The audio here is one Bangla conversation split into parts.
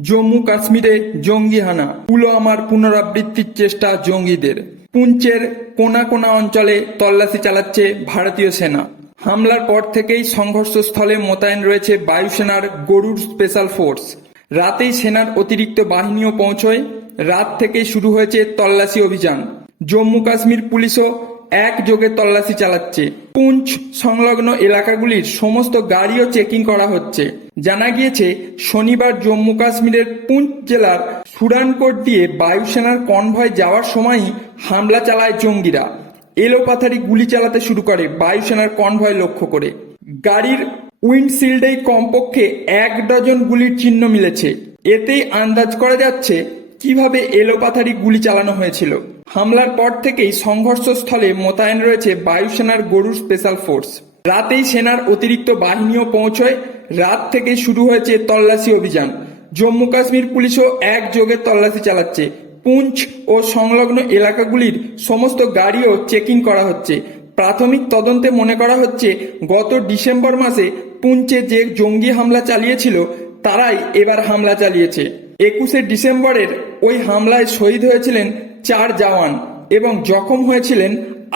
জম্মু কাশ্মীরে জঙ্গি হানা। পুলওয়ামার পুনরাবৃত্তির চেষ্টা জঙ্গিদের। পুঞ্চের কোনা কোনা অঞ্চলে তল্লাশি চালাচ্ছে ভারতীয় সেনা। হামলার পর থেকেই সংঘর্ষস্থলে মোতায়েন রয়েছে বায়ুসেনার গরুর স্পেশাল ফোর্স। রাতেই সেনার অতিরিক্ত বাহিনীও পৌঁছয়। রাত থেকেই শুরু হয়েছে তল্লাশি অভিযান। জম্মু কাশ্মীর পুলিশও একযোগে তল্লাশি চালাচ্ছে। পুঞ্চ সংলগ্ন এলাকাগুলির সমস্ত গাড়িও চেকিং করা হচ্ছে। জানা গিয়েছে, শনিবার জম্মু কাশ্মীরের পুঞ্চ জেলার সুরানকোট দিয়ে বায়ুসেনার কনভয় যাওয়ার সময়ই হামলা চালায় জঙ্গিরা। এলোপাথারি গুলি চালাতে শুরু করে বায়ুসেনার কনভয় লক্ষ্য করে। গাড়ির উইন্ডশিল্ডেই কমপক্ষে এক ডজন গুলির চিহ্ন মিলেছে। এতেই আন্দাজ করা যাচ্ছে কীভাবে এলোপাথারি গুলি চালানো হয়েছিল? হামলার পর থেকেই সংঘর্ষস্থলে মোতায়েন রয়েছে বায়ুসেনার গরুর স্পেশাল ফোর্স। রাতেই সেনার অতিরিক্ত বাহিনীও পৌঁছয়। রাত থেকেই শুরু হয়েছে তল্লাশি অভিযান। জম্মু কাশ্মীর পুলিশও একযোগে তল্লাশি চালাচ্ছে। পুঞ্চ ও সংলগ্ন এলাকাগুলির সমস্ত গাড়িও চেকিং করা হচ্ছে। প্রাথমিক তদন্তে মনে করা হচ্ছে, গত ডিসেম্বর মাসে পুঞ্চে যে জঙ্গি হামলা চালিয়েছিল, তারাই এবার হামলা চালিয়েছে। একুশে ডিসেম্বরের ওই হামলায় শহীদ হয়েছিলেন চার জওয়ান এবং জখম হয়েছিলেন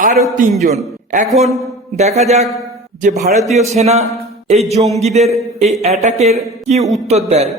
আরও তিনজন। এখন দেখা যাক যে ভারতীয় সেনা এই জঙ্গিদের এই অ্যাটাকের কি উত্তর দেয়।